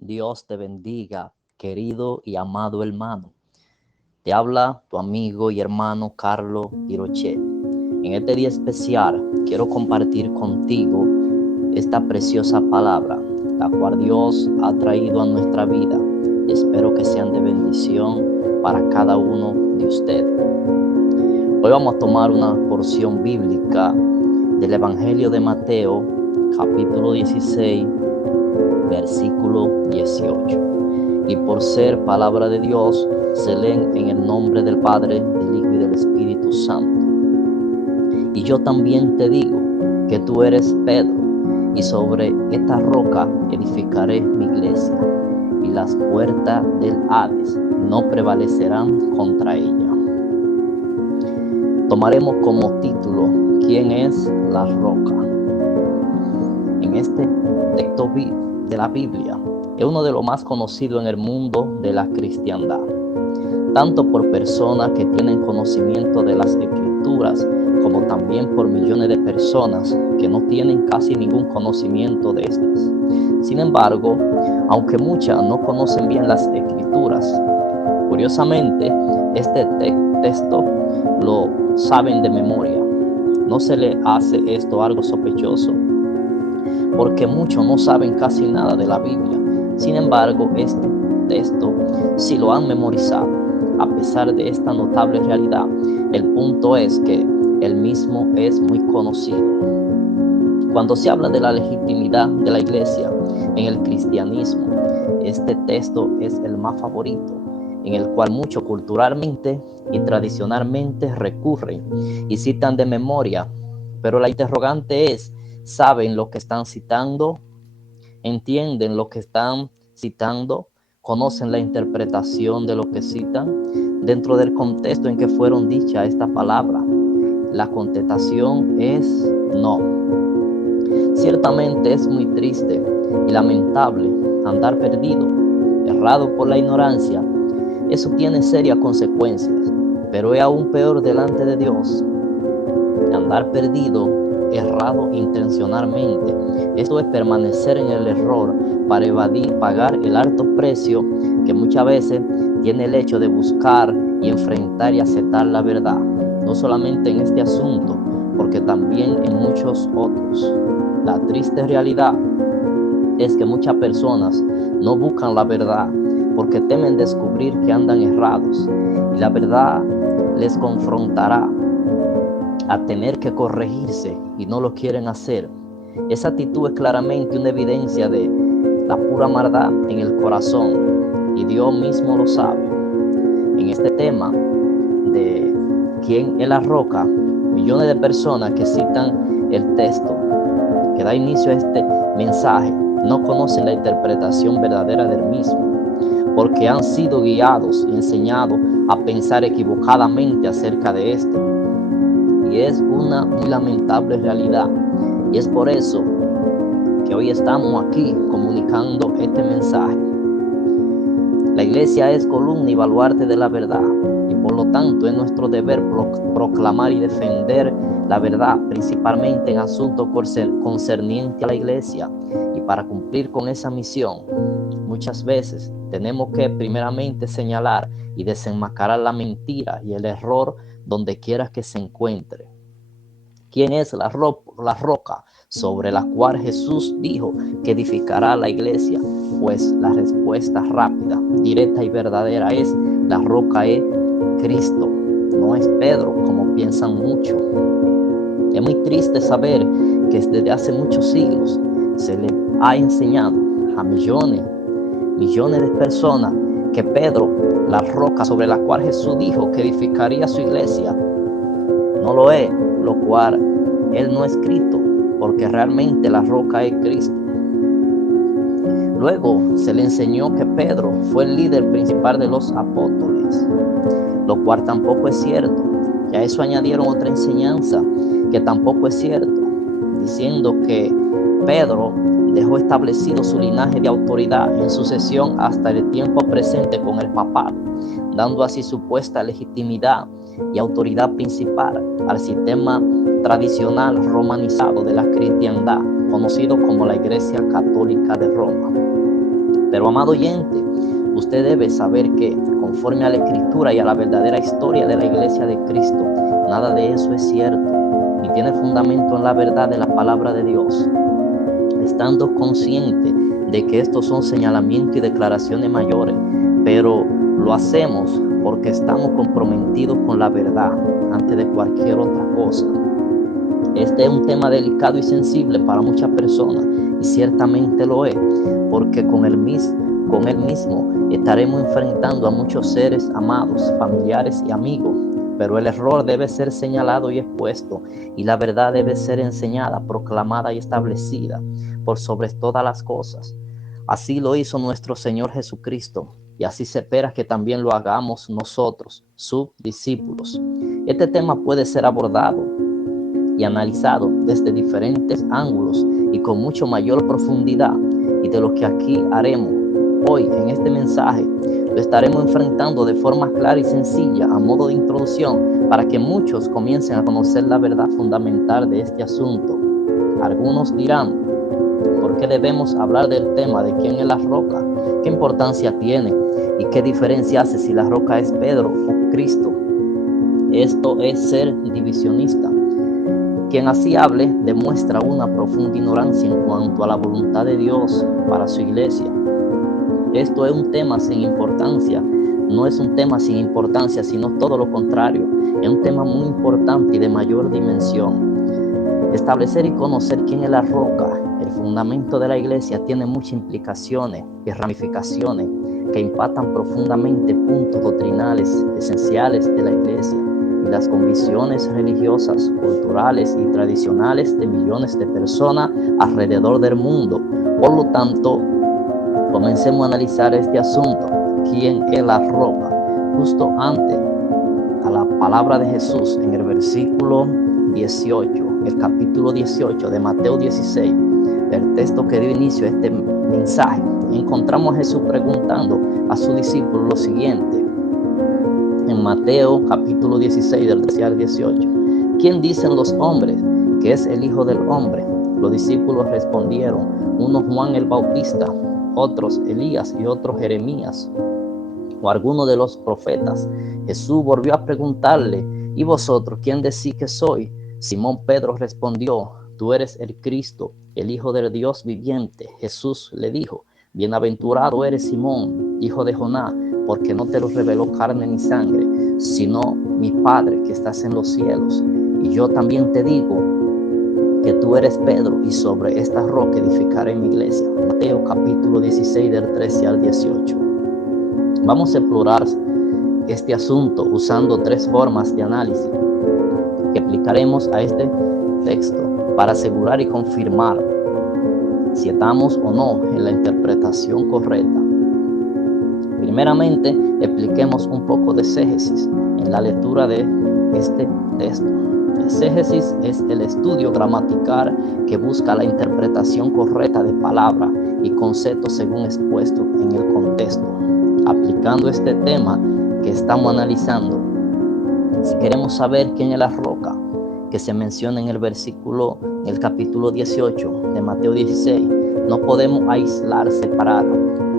Dios te bendiga, querido y amado hermano. Te habla tu amigo y hermano Carlos Irochet. En este día especial quiero compartir contigo esta preciosa palabra, la cual Dios ha traído a nuestra vida. Espero que sean de bendición para cada uno de ustedes. Hoy vamos a tomar una porción bíblica del Evangelio de Mateo, capítulo 16, versículo 18. Y por ser palabra de Dios, se leen en el nombre del Padre, del Hijo y del Espíritu Santo. Y yo también te digo que tú eres Pedro, y sobre esta roca edificaré mi iglesia, y las puertas del Hades no prevalecerán contra ella. Tomaremos como título, ¿quién es la roca? En este texto de la Biblia, es uno de los más conocidos en el mundo de la cristiandad, tanto por personas que tienen conocimiento de las escrituras, como también por millones de personas que no tienen casi ningún conocimiento de estas. Sin embargo, aunque muchas no conocen bien las escrituras, curiosamente, este texto lo saben de memoria. No se le hace esto algo sospechoso, porque muchos no saben casi nada de la Biblia. Sin embargo, este texto sí lo han memorizado. A pesar de esta notable realidad, el punto es que el mismo es muy conocido. Cuando se habla de la legitimidad de la iglesia en el cristianismo, este texto es el más favorito, en el cual muchos culturalmente y tradicionalmente recurren y citan de memoria. Pero la interrogante es, ¿saben lo que están citando? ¿Entienden lo que están citando? ¿Conocen la interpretación de lo que citan? Dentro del contexto en que fueron dichas estas palabras, la contestación es no. Ciertamente es muy triste y lamentable andar perdido, errado por la ignorancia. Eso tiene serias consecuencias, pero es aún peor delante de Dios andar perdido, errado intencionalmente. Esto es permanecer en el error para evadir pagar el alto precio que muchas veces tiene el hecho de buscar y enfrentar y aceptar la verdad, no solamente en este asunto, porque también en muchos otros. La triste realidad es que muchas personas no buscan la verdad porque temen descubrir que andan errados, y la verdad les confrontará a tener que corregirse y no lo quieren hacer. Esa actitud es claramente una evidencia de la pura maldad en el corazón, y Dios mismo lo sabe. En este tema de quién es la roca, millones de personas que citan el texto que da inicio a este mensaje no conocen la interpretación verdadera del mismo, porque han sido guiados y enseñados a pensar equivocadamente acerca de este. Y es una muy lamentable realidad. Y es por eso que hoy estamos aquí comunicando este mensaje. La iglesia es columna y baluarte de la verdad, y por lo tanto es nuestro deber proclamar y defender la verdad, principalmente en asuntos concernientes a la iglesia. Y para cumplir con esa misión, muchas veces tenemos que primeramente señalar y desenmascarar la mentira y el error donde quiera que se encuentre. ¿Quién es la roca sobre la cual Jesús dijo que edificará la iglesia? Pues la respuesta rápida, directa y verdadera es: la roca es Cristo, no es Pedro, como piensan mucho. Es muy triste saber que desde hace muchos siglos se le ha enseñado a millones de personas que Pedro, la roca sobre la cual Jesús dijo que edificaría su iglesia, no lo es, lo cual él no ha escrito, porque realmente la roca es Cristo. Luego se le enseñó que Pedro fue el líder principal de los apóstoles, lo cual tampoco es cierto. Y a eso añadieron otra enseñanza que tampoco es cierto, diciendo que Pedro dejó establecido su linaje de autoridad en sucesión hasta el tiempo presente con el papado, dando así supuesta legitimidad y autoridad principal al sistema tradicional romanizado de la cristiandad, conocido como la Iglesia Católica de Roma. Pero, amado oyente, usted debe saber que, conforme a la Escritura y a la verdadera historia de la Iglesia de Cristo, nada de eso es cierto, ni tiene fundamento en la verdad de la palabra de Dios. Estando consciente de que estos son señalamientos y declaraciones mayores, pero lo hacemos porque estamos comprometidos con la verdad antes de cualquier otra cosa. Este es un tema delicado y sensible para muchas personas, y ciertamente lo es, porque con él mismo estaremos enfrentando a muchos seres amados, familiares y amigos. Pero el error debe ser señalado y expuesto, y la verdad debe ser enseñada, proclamada y establecida por sobre todas las cosas. Así lo hizo nuestro Señor Jesucristo, y así se espera que también lo hagamos nosotros, sus discípulos. Este tema puede ser abordado y analizado desde diferentes ángulos y con mucho mayor profundidad, y de lo que aquí haremos hoy en este mensaje lo estaremos enfrentando de forma clara y sencilla a modo de introducción para que muchos comiencen a conocer la verdad fundamental de este asunto. Algunos dirán: ¿por qué debemos hablar del tema de quién es la roca? ¿Qué importancia tiene? ¿Y qué diferencia hace si la roca es Pedro o Cristo? Esto es ser divisionista. Quien así hable demuestra una profunda ignorancia en cuanto a la voluntad de Dios para su iglesia. Esto es un tema sin importancia. No es un tema sin importancia, sino todo lo contrario. Es un tema muy importante y de mayor dimensión. Establecer y conocer quién es la roca, el fundamento de la iglesia, tiene muchas implicaciones y ramificaciones que impactan profundamente puntos doctrinales esenciales de la iglesia y las convicciones religiosas, culturales y tradicionales de millones de personas alrededor del mundo. Por lo tanto, comencemos a analizar este asunto. ¿Quién es la roca? Justo antes a la palabra de Jesús, en el versículo 18, el capítulo 18 de Mateo 16, el texto que dio inicio a este mensaje, encontramos a Jesús preguntando a sus discípulos lo siguiente. En Mateo capítulo 16, del 13 al 18, ¿quién dicen los hombres que es el Hijo del Hombre? Los discípulos respondieron: unos Juan el Bautista, otros Elías y otros Jeremías o alguno de los profetas. Jesús volvió a preguntarle: ¿y vosotros quién decís que soy? Simón Pedro respondió: tú eres el Cristo, el Hijo del Dios viviente. Jesús le dijo: bienaventurado eres Simón, hijo de Jonás, porque no te lo reveló carne ni sangre, sino mi Padre que estás en los cielos. Y yo también te digo que tú eres Pedro, y sobre esta roca edificaré mi iglesia. Mateo capítulo 16, del 13 al 18. Vamos a explorar este asunto usando tres formas de análisis que aplicaremos a este texto para asegurar y confirmar si estamos o no en la interpretación correcta. Primeramente, expliquemos un poco de exégesis en la lectura de este texto. Exégesis es el estudio gramatical que busca la interpretación correcta de palabras y conceptos según expuesto en el contexto. Aplicando este tema que estamos analizando, si queremos saber quién es la roca que se menciona en el capítulo 18 de Mateo 16, no podemos aislar, separar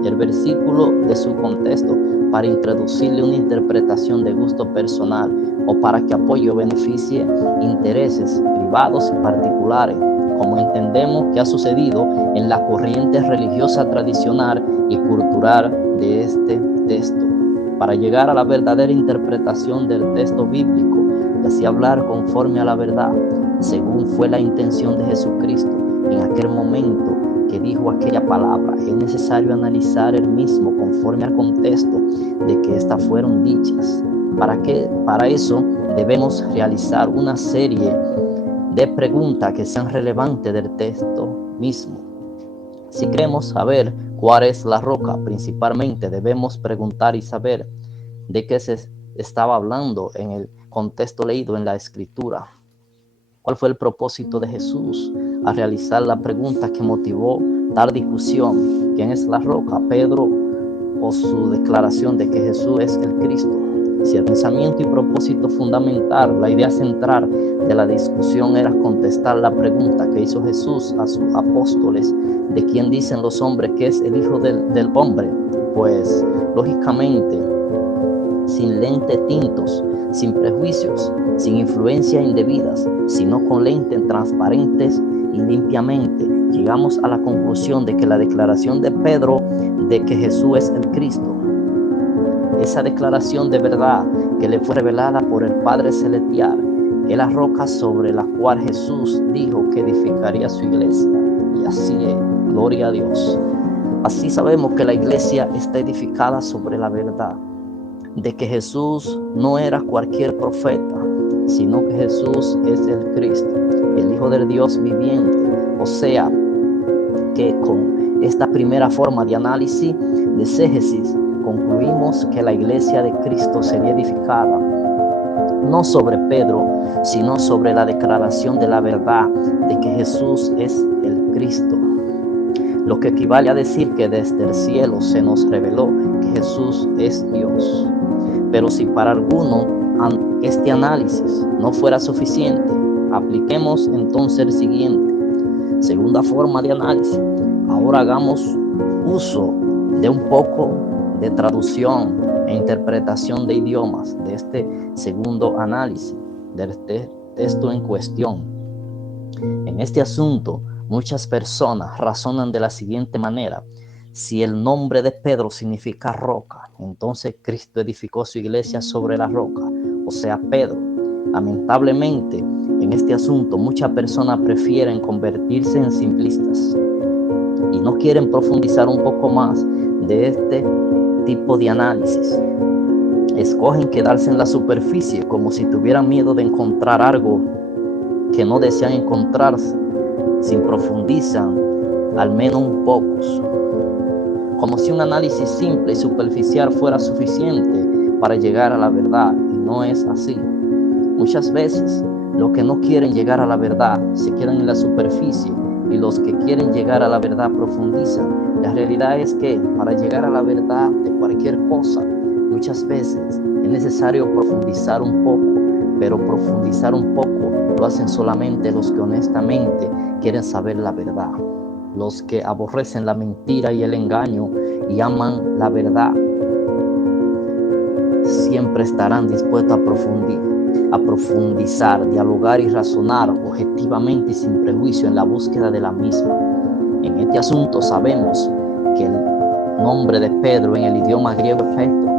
el versículo de su contexto para introducirle una interpretación de gusto personal o para que apoye o beneficie intereses privados y particulares, como entendemos que ha sucedido en la corriente religiosa tradicional y cultural de este texto. Para llegar a la verdadera interpretación del texto bíblico y así hablar conforme a la verdad, según fue la intención de Jesucristo en aquel momento que dijo aquella palabra, es necesario analizar el mismo conforme al contexto de que éstas fueron dichas. Para eso debemos realizar una serie de preguntas que sean relevantes del texto mismo. Si queremos saber cuál es la roca, principalmente debemos preguntar y saber de qué se estaba hablando en el contexto leído en la Escritura. ¿Cuál fue el propósito de Jesús al realizar la pregunta que motivó tal discusión? ¿Quién es la roca? ¿Pedro o su declaración de que Jesús es el Cristo? Si el pensamiento y propósito fundamental, la idea central de de la discusión era contestar la pregunta que hizo Jesús a sus apóstoles: ¿de quién dicen los hombres que es el Hijo del Hombre? Pues, lógicamente, sin lentes tintos, sin prejuicios, sin influencias indebidas, sino con lentes transparentes y limpiamente, llegamos a la conclusión de que la declaración de Pedro de que Jesús es el Cristo, esa declaración de verdad que le fue revelada por el Padre Celestial, es la roca sobre la cual Jesús dijo que edificaría su iglesia. Y así es, gloria a Dios. Así sabemos que la iglesia está edificada sobre la verdad de que Jesús no era cualquier profeta, sino que Jesús es el Cristo, el Hijo del Dios viviente. O sea, que con esta primera forma de análisis, de exégesis, concluimos que la iglesia de Cristo sería edificada no sobre Pedro, sino sobre la declaración de la verdad de que Jesús es el Cristo. Lo que equivale a decir que desde el cielo se nos reveló que Jesús es Dios. Pero si para alguno este análisis no fuera suficiente, apliquemos entonces el siguiente. Segunda forma de análisis. Ahora hagamos uso de un poco de traducción e interpretación de idiomas de este segundo análisis del texto en cuestión. En este asunto, muchas personas razonan de la siguiente manera: si el nombre de Pedro significa roca, entonces Cristo edificó su iglesia sobre la roca, o sea, Pedro. Lamentablemente, en este asunto, muchas personas prefieren convertirse en simplistas y no quieren profundizar un poco más de este tipo de análisis. Escogen quedarse en la superficie como si tuvieran miedo de encontrar algo que no desean encontrarse, sin profundizar al menos un poco, como si un análisis simple y superficial fuera suficiente para llegar a la verdad, y no es así. Muchas veces los que no quieren llegar a la verdad se quedan en la superficie, y los que quieren llegar a la verdad profundizan. La realidad es que para llegar a la verdad de cualquier cosa, muchas veces es necesario profundizar un poco, pero profundizar un poco lo hacen solamente los que honestamente quieren saber la verdad. Los que aborrecen la mentira y el engaño y aman la verdad siempre estarán dispuestos a profundizar, dialogar y razonar objetivamente y sin prejuicio en la búsqueda de la misma. En este asunto sabemos que el nombre de Pedro en el idioma griego es Petro.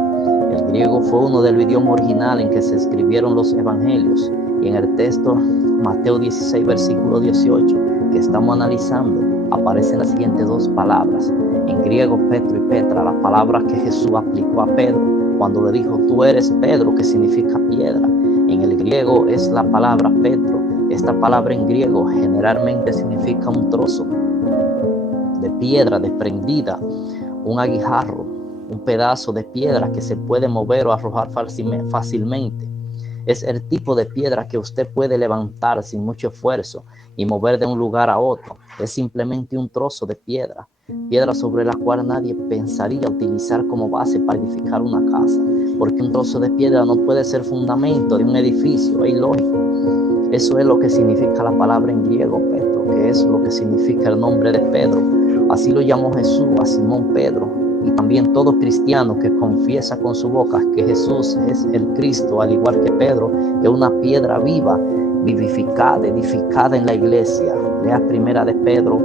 El griego fue uno de los idiomas originales en que se escribieron los evangelios, y en el texto Mateo 16 versículo 18 que estamos analizando aparecen las siguientes dos palabras. En griego, Petro y Petra, la palabra que Jesús aplicó a Pedro cuando le dijo: tú eres Pedro, que significa piedra. En el griego es la palabra Petro. Esta palabra en griego generalmente significa un trozo de piedra desprendida, un aguijarro, un pedazo de piedra que se puede mover o arrojar fácilmente. Es el tipo de piedra que usted puede levantar sin mucho esfuerzo y mover de un lugar a otro. Es simplemente un trozo de piedra sobre la cual nadie pensaría utilizar como base para edificar una casa, porque un trozo de piedra no puede ser fundamento de un edificio, es ilógico. Eso es lo que significa la palabra en griego, Pedro, que es lo que significa el nombre de Pedro. Así lo llamó Jesús a Simón Pedro, y también todo cristiano que confiesa con su boca que Jesús es el Cristo, al igual que Pedro, es una piedra viva, vivificada, edificada en la iglesia. Lea primera de Pedro,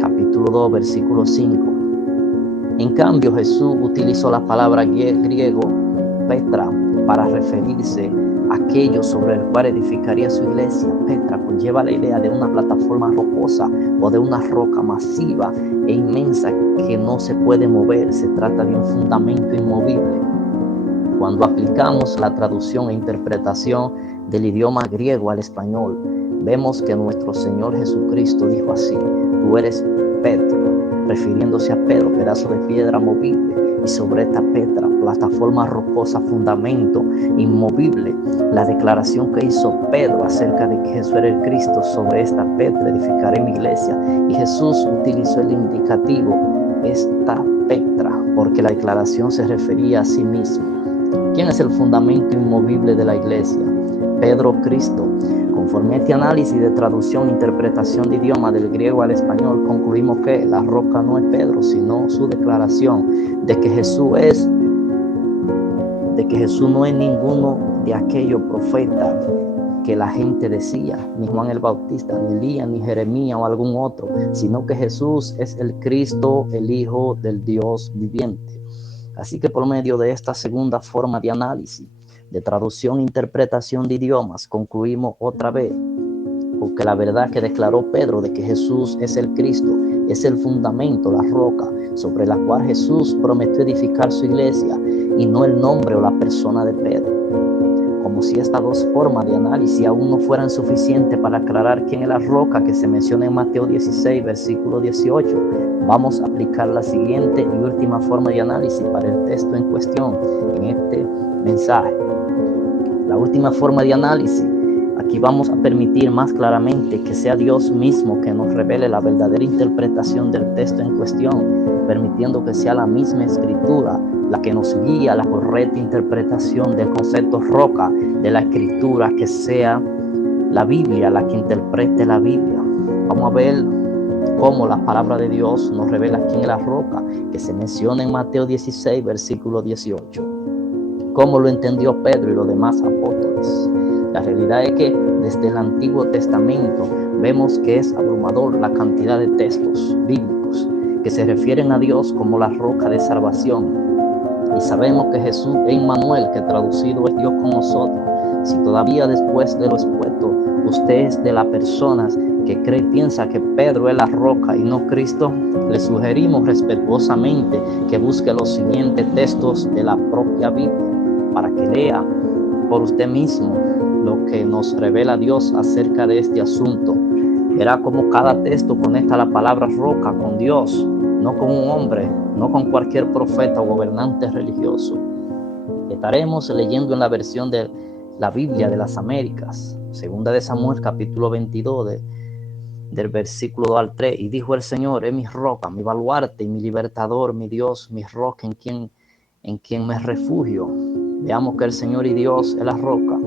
capítulo 2, versículo 5. En cambio, Jesús utilizó la palabra griego Petra para referirse a aquello sobre el cual edificaría su iglesia. Petra conlleva la idea de una plataforma rocosa o de una roca masiva e inmensa que no se puede mover. Se trata de un fundamento inmovible. Cuando aplicamos la traducción e interpretación del idioma griego al español, vemos que nuestro Señor Jesucristo dijo así: tú eres Pedro, refiriéndose a Pedro, pedazo de piedra movible, y sobre esta Petra, plataforma rocosa, fundamento inmovible. La declaración que hizo Pedro acerca de que Jesús era el Cristo: sobre esta Petra edificaré mi iglesia. Y Jesús utilizó el indicativo esta Petra porque la declaración se refería a sí mismo. ¿Quién es el fundamento inmovible de la iglesia? Pedro, Cristo. Conforme a este análisis de traducción e interpretación de idioma del griego al español, concluimos que la roca no es Pedro, sino su declaración de que Jesús no es ninguno de aquellos profetas que la gente decía, ni Juan el Bautista, ni Elías, ni Jeremías o algún otro, sino que Jesús es el Cristo, el Hijo del Dios viviente. Así que por medio de esta segunda forma de análisis, de traducción e interpretación de idiomas, concluimos otra vez, porque la verdad que declaró Pedro de que Jesús es el Cristo, es el fundamento, la roca, sobre la cual Jesús prometió edificar su iglesia, y no el nombre o la persona de Pedro. Como si estas dos formas de análisis aún no fueran suficientes para aclarar quién es la roca que se menciona en Mateo 16, versículo 18, vamos a aplicar la siguiente y última forma de análisis para el texto en cuestión en este mensaje. La última forma de análisis, aquí vamos a permitir más claramente que sea Dios mismo que nos revele la verdadera interpretación del texto en cuestión, permitiendo que sea la misma escritura la que nos guía a la correcta interpretación del concepto roca de la escritura, que sea la Biblia la que interprete la Biblia. Vamos a ver cómo la palabra de Dios nos revela quién es la roca que se menciona en Mateo 16, versículo 18. Cómo lo entendió Pedro y los demás apóstoles. La realidad es que desde el Antiguo Testamento vemos que es abrumador la cantidad de textos bíblicos que se refieren a Dios como la roca de salvación. Y sabemos que Jesús es Emmanuel, que traducido es Dios con nosotros. Si todavía después de lo expuesto usted es de las personas que cree y piensa que Pedro es la roca y no Cristo, le sugerimos respetuosamente que busque los siguientes textos de la propia Biblia para que lea por usted mismo lo que nos revela Dios acerca de este asunto. Verá cómo cada texto conecta la palabra roca con Dios, no con un hombre, no con cualquier profeta o gobernante religioso. Estaremos leyendo en la versión de la Biblia de las Américas, segunda de Samuel, capítulo 22, del versículo 2 al 3. Y dijo el Señor: es mi roca, mi baluarte y mi libertador, mi Dios, mi roca en quien me refugio. Veamos que el Señor y Dios es la roca.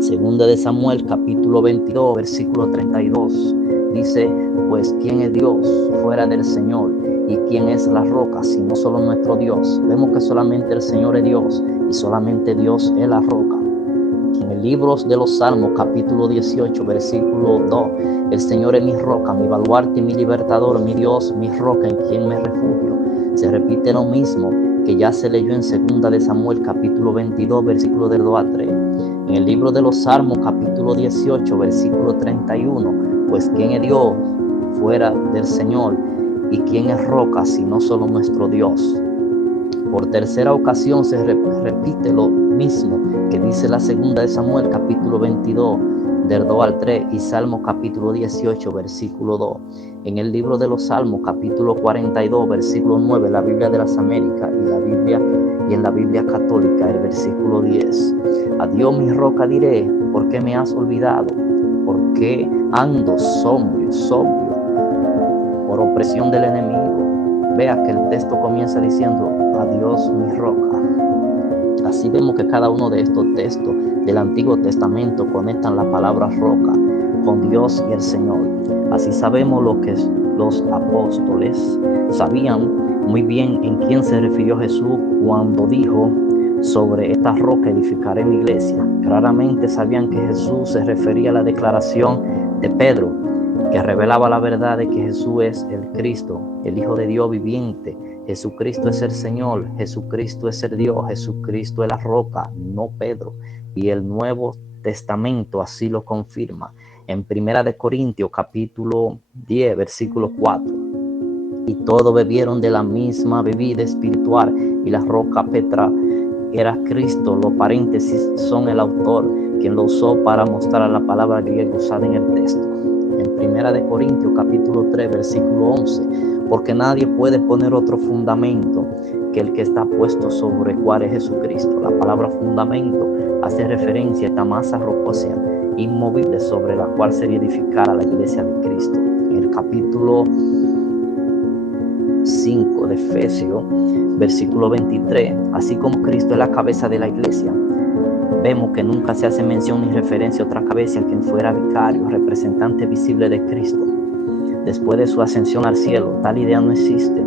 Segunda de Samuel, capítulo 22, versículo 32. Dice: pues ¿quién es Dios fuera del Señor? ¿Y quién es la roca sino solo nuestro Dios? Vemos que solamente el Señor es Dios y solamente Dios es la roca. En el libro de los Salmos, capítulo 18, versículo 2, el Señor es mi roca, mi baluarte y mi libertador, mi Dios, mi roca en quien me refugio. Se repite lo mismo que ya se leyó en segunda de Samuel, capítulo 22, versículo del 2 a 3. En el libro de los Salmos, capítulo 18, versículo 31, pues ¿quién es Dios fuera del Señor? ¿Y quién es roca sino solo nuestro Dios? Por tercera ocasión se repite lo mismo que dice la segunda de Samuel, capítulo 22, del 2 al 3, y Salmo capítulo 18, versículo 2. En el libro de los Salmos, capítulo 42, versículo 9, la Biblia de las Américas y en la Biblia católica, el versículo 10. Adiós mi roca diré, ¿por qué me has olvidado? ¿Por qué ando sobrio, por opresión del enemigo? Vea que el texto comienza diciendo: adiós mi roca. Así vemos que cada uno de estos textos del Antiguo Testamento conectan la palabra roca con Dios y el Señor. Así sabemos lo que los apóstoles sabían muy bien en quién se refirió Jesús cuando dijo: sobre esta roca edificaré mi iglesia. Claramente sabían que Jesús se refería a la declaración de Pedro, que revelaba la verdad de que Jesús es el Cristo, el Hijo de Dios viviente. Jesucristo es el Señor, Jesucristo es el Dios, Jesucristo es la roca, no Pedro. Y el Nuevo Testamento así lo confirma. En Primera de Corintios, capítulo 10, versículo 4. Y todos bebieron de la misma bebida espiritual, y la roca Petra era Cristo. Los paréntesis son el autor, quien lo usó para mostrar la palabra griega usada en el texto. En Primera de Corintios, capítulo 3, versículo 11. Porque nadie puede poner otro fundamento que el que está puesto sobre el cual es Jesucristo. La palabra fundamento hace referencia a esta masa rocosa inmovible sobre la cual sería edificada la iglesia de Cristo. En el capítulo 5 de Efesios, versículo 23, así como Cristo es la cabeza de la iglesia, vemos que nunca se hace mención ni referencia a otra cabeza quien fuera vicario, representante visible de Cristo. Después de su ascensión al cielo, tal idea no existe,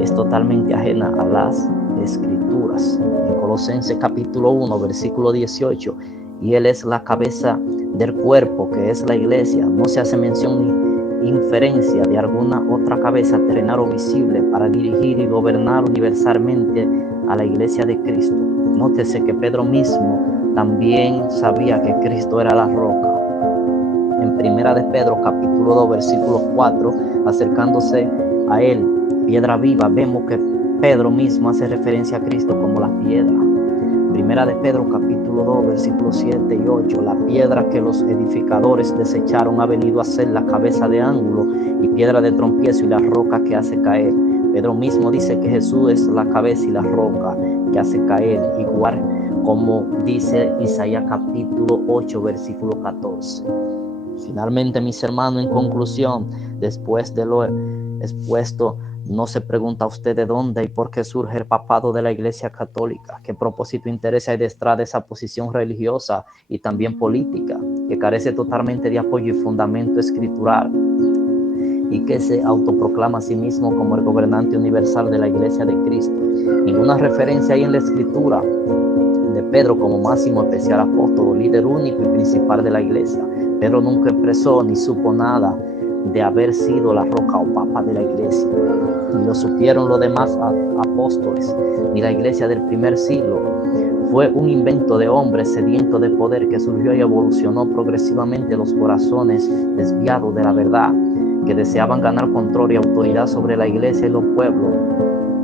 es totalmente ajena a las Escrituras. En Colosenses capítulo 1, versículo 18, y Él es la cabeza del cuerpo, que es la iglesia. No se hace mención ni inferencia de alguna otra cabeza terrenal o visible para dirigir y gobernar universalmente a la iglesia de Cristo. Nótese que Pedro mismo también sabía que Cristo era la roca. En primera de Pedro capítulo 2 versículo 4, acercándose a él, piedra viva, vemos que Pedro mismo hace referencia a Cristo como la piedra. Primera de Pedro capítulo 2 versículos 7 y 8, la piedra que los edificadores desecharon ha venido a ser la cabeza de ángulo y piedra de tropiezo y la roca que hace caer. Pedro mismo dice que Jesús es la cabeza y la roca que hace caer, igual como dice Isaías capítulo 8 versículo 14. Finalmente, mis hermanos, en conclusión, después de lo expuesto, no se pregunta a usted de dónde y por qué surge el papado de la Iglesia Católica, qué propósito, interés hay detrás de esa posición religiosa y también política, que carece totalmente de apoyo y fundamento escritural, y que se autoproclama a sí mismo como el gobernante universal de la Iglesia de Cristo. Ninguna referencia hay en la Escritura de Pedro como máximo especial apóstol, líder único y principal de la Iglesia. Pedro nunca expresó ni supo nada de haber sido la roca o papa de la iglesia, ni lo supieron los demás apóstoles, ni la iglesia del primer siglo. Fue un invento de hombres sedientos de poder que surgió y evolucionó progresivamente los corazones desviados de la verdad, que deseaban ganar control y autoridad sobre la iglesia y los pueblos.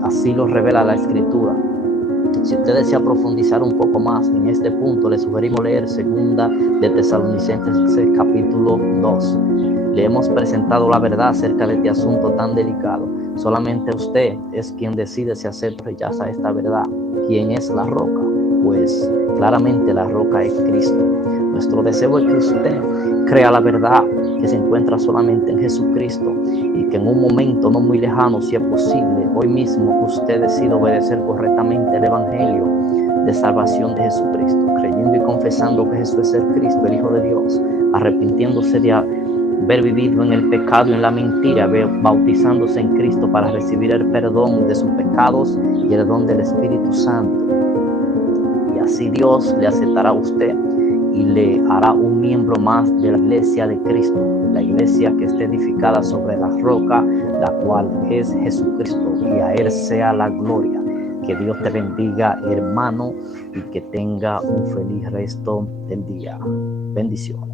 Así lo revela la Escritura. Si usted desea profundizar un poco más en este punto, le sugerimos leer segunda de Tesalonicenses capítulo 2. Le hemos presentado la verdad acerca de este asunto tan delicado. Solamente usted es quien decide si acepta o rechaza esta verdad. ¿Quién es la roca? Pues claramente la roca es Cristo. Nuestro deseo es que usted crea la verdad que se encuentra solamente en Jesucristo y que en un momento no muy lejano, si es posible, hoy mismo usted decida obedecer correctamente el Evangelio de salvación de Jesucristo, creyendo y confesando que Jesús es el Cristo, el Hijo de Dios, arrepintiéndose de haber vivido en el pecado y en la mentira, bautizándose en Cristo para recibir el perdón de sus pecados y el don del Espíritu Santo. Y así Dios le aceptará a usted y le hará un miembro más de la iglesia de Cristo, la iglesia que esté edificada sobre la roca, la cual es Jesucristo, y a Él sea la gloria. Que Dios te bendiga, hermano, y que tenga un feliz resto del día. Bendiciones.